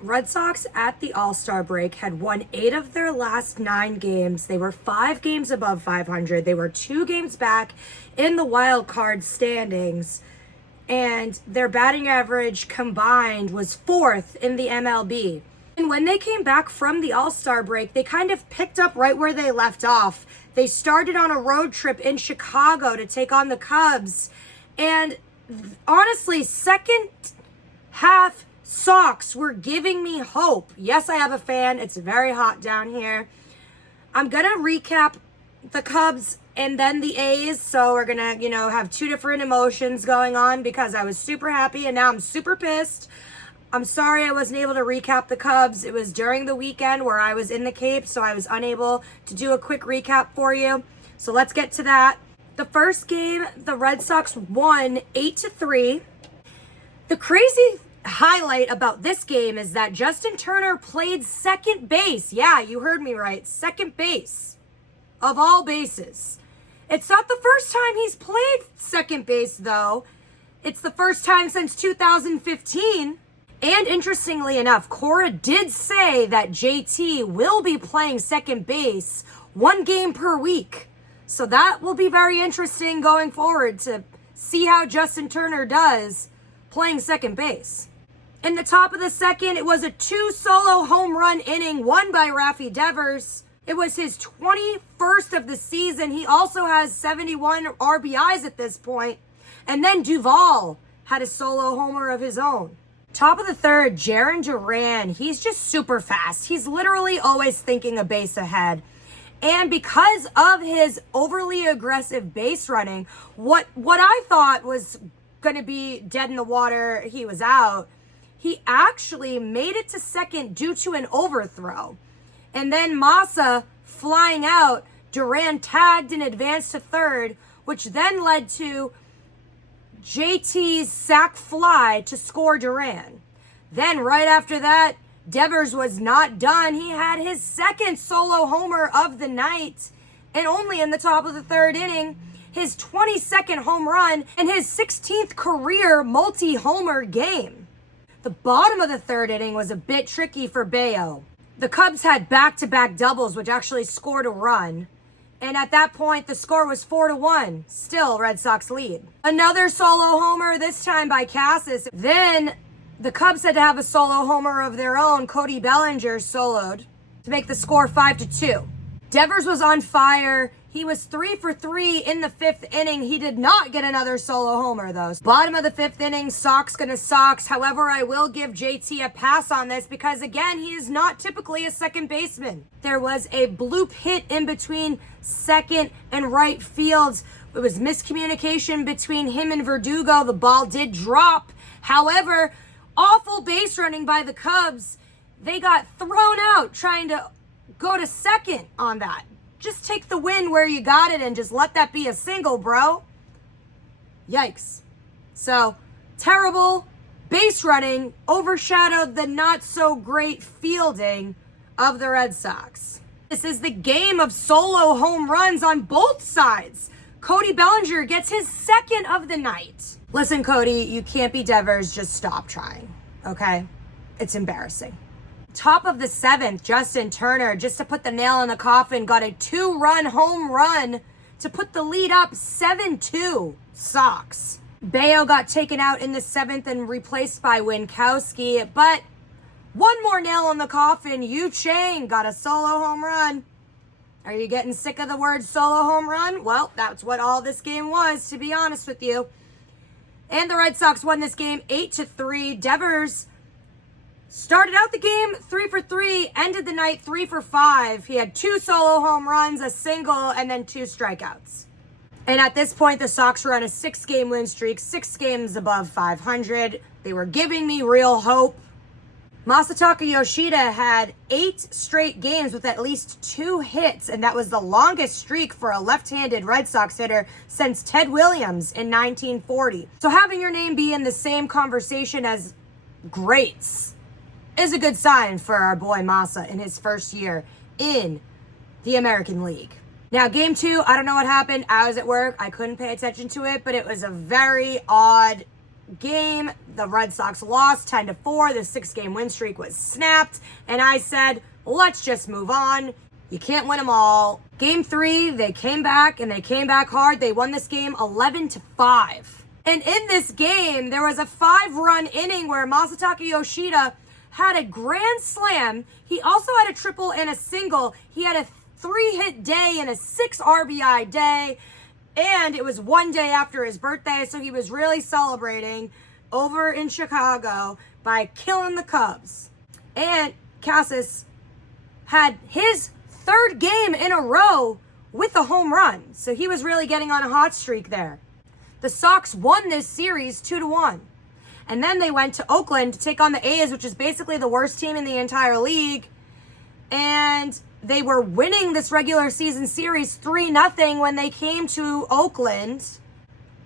Red Sox at the All-Star break had won 8 of their last 9 games. They were 5 games above 500. They were 2 games back in the wild card standings. And their batting average combined was 4th in the MLB. And when they came back from the All-Star break, they kind of picked up right where they left off. They started on a road trip in Chicago to take on the Cubs. And honestly, second half Sox were giving me hope. Yes, I have a fan. It's very hot down here. I'm going to recap the Cubs and then the A's. So we're going to, have 2 different emotions going on because I was super happy and now I'm super pissed. I'm sorry I wasn't able to recap the Cubs. It was during the weekend where I was in the Cape, so I was unable to do a quick recap for you. So let's get to that. The first game, the Red Sox won 8-3. The crazy highlight about this game is that Justin Turner played second base. Yeah, you heard me right. Second base of all bases. It's not the first time he's played second base, though. It's the first time since 2015. And interestingly enough, Cora did say that JT will be playing second base 1 game per week. So that will be very interesting going forward to see how Justin Turner does playing second base. In the top of the second, it was a 2 solo home run inning won by Rafi Devers. It was his 21st of the season. He also has 71 RBIs at this point. And then Duvall had a solo homer of his own. Top of the third, Jarren Duran. He's just super fast. He's literally always thinking a base ahead. And because of his overly aggressive base running, what I thought was going to be dead in the water, he was out. He actually made it to second due to an overthrow. And then Massa flying out, Duran tagged and advanced to third, which then led to JT's sac fly to score Duran. Then right after that, Devers was not done. He had his second solo homer of the night, and only in the top of the third inning, his 22nd home run and his 16th career multi-homer game. The bottom of the third inning was a bit tricky for Bayo. The Cubs had back-to-back doubles, which actually scored a run. And at that point, the score was 4-1. Still, Red Sox lead. Another solo homer, this time by Casas. Then the Cubs had to have a solo homer of their own. Cody Bellinger soloed to make the score 5-2. Devers was on fire. He was 3 for 3 in the 5th inning. He did not get another solo homer, though. Bottom of the 5th inning, Sox gonna Sox. However, I will give JT a pass on this because, again, he is not typically a second baseman. There was a bloop hit in between second and right fields. It was miscommunication between him and Verdugo. The ball did drop. However, awful base running by the Cubs. They got thrown out trying to go to second on that. Just take the win where you got it and just let that be a single, bro. Yikes. So, terrible base running overshadowed the not so great fielding of the Red Sox. This is the game of solo home runs on both sides. Cody Bellinger gets his 2nd of the night. Listen, Cody, you can't be Devers. Just stop trying, okay? It's embarrassing. Top of the 7th, Justin Turner, just to put the nail in the coffin, got a 2-run home run to put the lead up 7-2 Sox. Bayo got taken out in the 7th and replaced by Winkowski, but one more nail in the coffin, Yu Chang got a solo home run. Are you getting sick of the word solo home run? Well, that's what all this game was, to be honest with you. And the Red Sox won this game 8-3. Devers started out the game 3 for 3, ended the night 3 for 5. He had 2 solo home runs, a single, and then 2 strikeouts. And at this point, the Sox were on a 6-game win streak, 6 games above 500. They were giving me real hope. Masataka Yoshida had 8 straight games with at least 2 hits, and that was the longest streak for a left-handed Red Sox hitter since Ted Williams in 1940. So having your name be in the same conversation as greats is a good sign for our boy Masa in his first year in the American League. Now, game 2, I don't know what happened. I was at work. I couldn't pay attention to it, but it was a very odd game, the Red Sox lost 10-4. The 6-game win streak was snapped. And I said, let's just move on. You can't win them all. Game 3, they came back and they came back hard. They won this game 11-5. And in this game, there was a 5-run inning where Masataka Yoshida had a grand slam. He also had a triple and a single. He had a 3-hit day and a 6 RBI day. And it was one day after his birthday, so he was really celebrating over in Chicago by killing the Cubs. And Casas had his 3rd game in a row with a home run. So he was really getting on a hot streak there. The Sox won this series 2-1. And then they went to Oakland to take on the A's, which is basically the worst team in the entire league. And they were winning this regular season series 3-0 when they came to Oakland.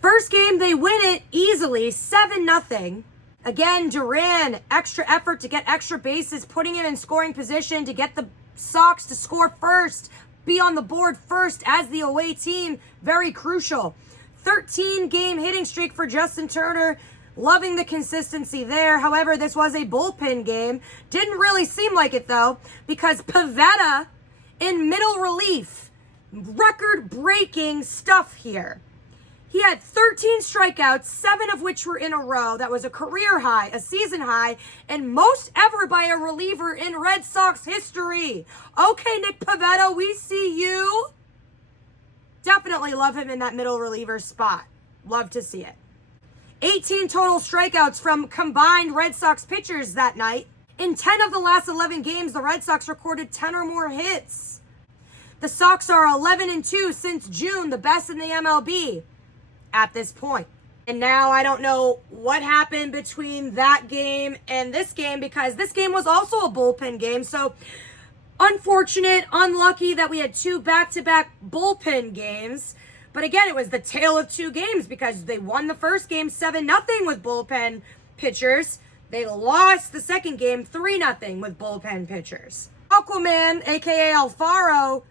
First game, they win it easily, 7-0. Again, Duran, extra effort to get extra bases, putting him in scoring position to get the Sox to score first, be on the board first as the away team. Very crucial. 13-game hitting streak for Justin Turner. Loving the consistency there. However, this was a bullpen game. Didn't really seem like it, though, because Pivetta in middle relief. Record-breaking stuff here. He had 13 strikeouts, 7 of which were in a row. That was a career high, a season high, and most ever by a reliever in Red Sox history. Okay, Nick Pivetta, we see you. Definitely love him in that middle reliever spot. Love to see it. 18 total strikeouts from combined Red Sox pitchers that night. In 10 of the last 11 games, the Red Sox recorded 10 or more hits. The Sox are 11-2 since June, the best in the MLB at this point. And now I don't know what happened between that game and this game, because this game was also a bullpen game. So unfortunate, unlucky that we had 2 back-to-back bullpen games. But again, it was the tale of 2 games because they won the first game 7-0 with bullpen pitchers. They lost the second game 3-0 with bullpen pitchers. Aquaman, aka Alfaro,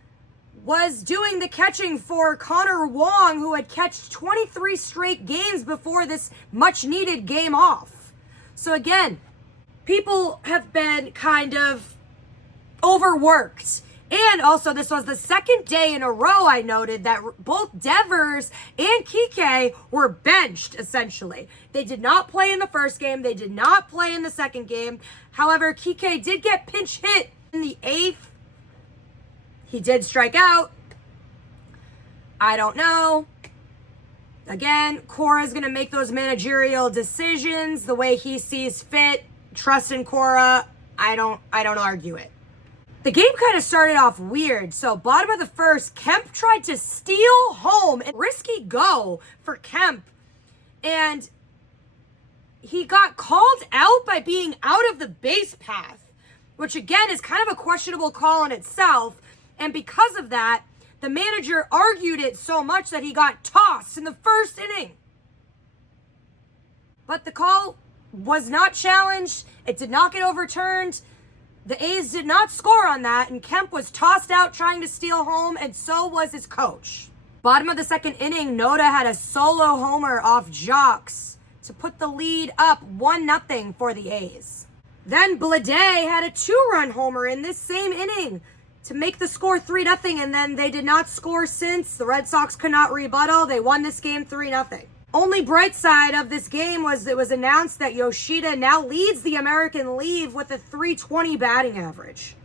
was doing the catching for Connor Wong, who had catched 23 straight games before this much-needed game off. So again, people have been kind of overworked. And also, this was the second day in a row I noted that both Devers and Kike were benched, essentially. They did not play in the first game. They did not play in the second game. However, Kike did get pinch hit in the 8th. He did strike out. I don't know. Again, Cora's going to make those managerial decisions the way he sees fit. Trust in Cora. I don't argue it. The game kind of started off weird. So bottom of the first, Kemp tried to steal home. A risky go for Kemp. And he got called out by being out of the base path, which again is kind of a questionable call in itself. And because of that, the manager argued it so much that he got tossed in the first inning. But the call was not challenged. It did not get overturned. The A's did not score on that, and Kemp was tossed out trying to steal home, and so was his coach. Bottom of the second inning, Noda had a solo homer off Jocks to put the lead up 1-0 for the A's. Then Blade had a 2-run homer in this same inning to make the score 3-0, and then they did not score since. The Red Sox could not rebuttal. They won this game 3-0. Only bright side of this game was it was announced that Yoshida now leads the American League with a .320 batting average.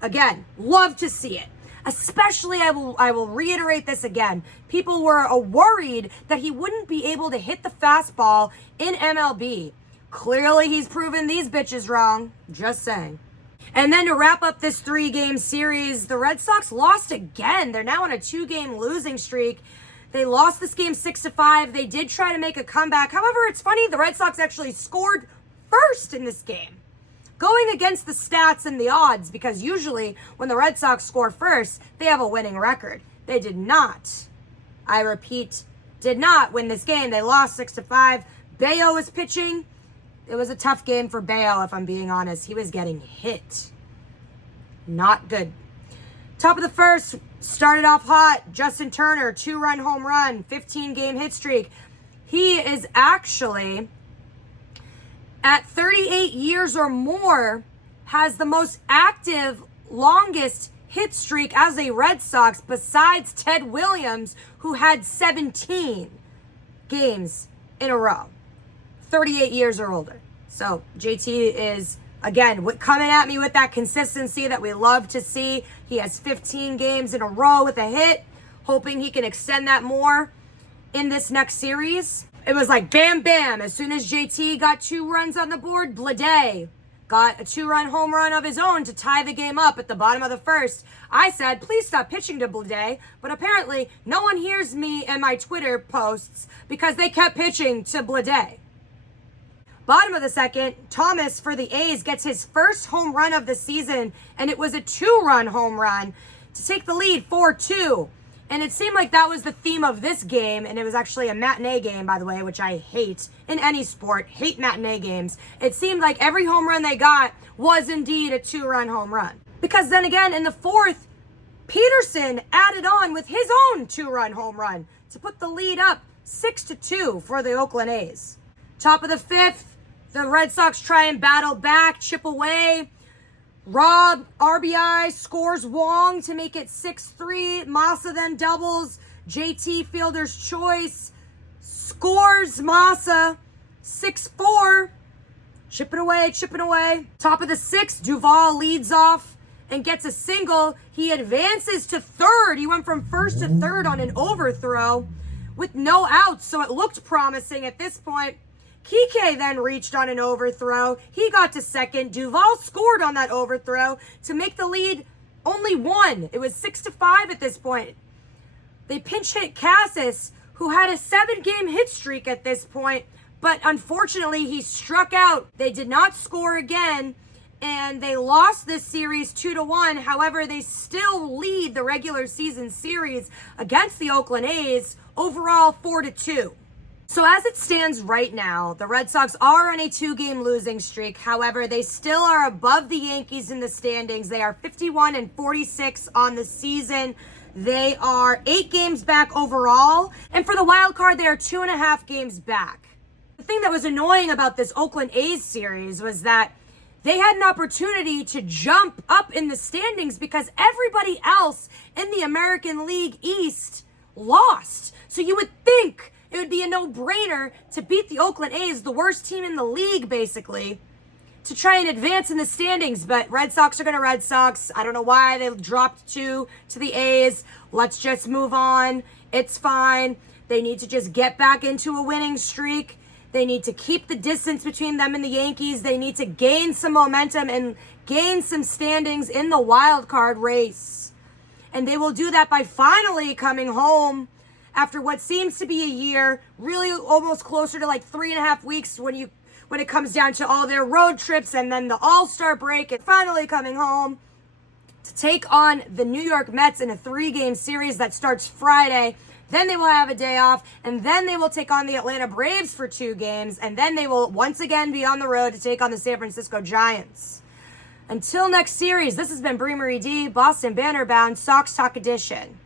Again, love to see it. Especially, I will reiterate this again. People were worried that he wouldn't be able to hit the fastball in MLB. Clearly, he's proven these bitches wrong. Just saying. And then to wrap up this 3-game series, the Red Sox lost again. They're now on a 2-game losing streak. They lost this game 6-5. They did try to make a comeback. However, it's funny, the Red Sox actually scored first in this game. Going against the stats and the odds, because usually when the Red Sox score first, they have a winning record. They did not. I repeat, did not win this game. They lost 6-5. Bayo was pitching. It was a tough game for Bayo, if I'm being honest. He was getting hit. Not good. Top of the first, started off hot. Justin Turner, 2-run home run, 15-game hit streak. He is actually at 38 years or more, has the most active, longest hit streak as a Red Sox besides Ted Williams, who had 17 games in a row. 38 years or older. So JT is, again, coming at me with that consistency that we love to see. He has 15 games in a row with a hit, hoping he can extend that more in this next series. It was like bam, bam. As soon as JT got 2 runs on the board, Bleday got a 2-run home run of his own to tie the game up at the bottom of the first. I said, please stop pitching to Bleday, but apparently no one hears me in my Twitter posts because they kept pitching to Bleday. Bottom of the second, Thomas for the A's gets his first home run of the season, and it was a 2-run home run to take the lead 4-2. And it seemed like that was the theme of this game, and it was actually a matinee game, by the way, which I hate in any sport. Hate matinee games. It seemed like every home run they got was indeed a 2-run home run. Because then again, in the fourth, Peterson added on with his own 2-run home run to put the lead up 6-2 for the Oakland A's. Top of the fifth, the Red Sox try and battle back, chip away. Rob, RBI, scores Wong to make it 6-3. Massa then doubles. JT fielder's choice. Scores Massa 6-4. Chipping away, chipping away. Top of the sixth, Duvall leads off and gets a single. He advances to third. He went from first to third on an overthrow with no outs, so it looked promising at this point. Kike then reached on an overthrow. He got to second. Duvall scored on that overthrow to make the lead only 1. It was 6-5 at this point. They pinch hit Casas, who had a 7-game hit streak at this point, but unfortunately he struck out. They did not score again, and they lost this series 2-1. However, they still lead the regular season series against the Oakland A's overall 4-2. So as it stands right now, the Red Sox are on a 2-game losing streak. However, they still are above the Yankees in the standings. They are 51-46 on the season. They are 8 games back overall. And for the wild card, they are 2.5 games back. The thing that was annoying about this Oakland A's series was that they had an opportunity to jump up in the standings because everybody else in the American League East lost. So you would think it would be a no-brainer to beat the Oakland A's, the worst team in the league, basically, to try and advance in the standings. But Red Sox are going to Red Sox. I don't know why they dropped 2 to the A's. Let's just move on. It's fine. They need to just get back into a winning streak. They need to keep the distance between them and the Yankees. They need to gain some momentum and gain some standings in the wild card race. And they will do that by finally coming home after what seems to be a year, really almost closer to like 3.5 weeks when it comes down to all their road trips and then the All-Star break, and finally coming home to take on the New York Mets in a 3-game series that starts Friday. Then they will have a day off, and then they will take on the Atlanta Braves for 2 games, and then they will once again be on the road to take on the San Francisco Giants. Until next series, this has been Brie Marie D, Boston Banner Bound, Sox Talk Edition.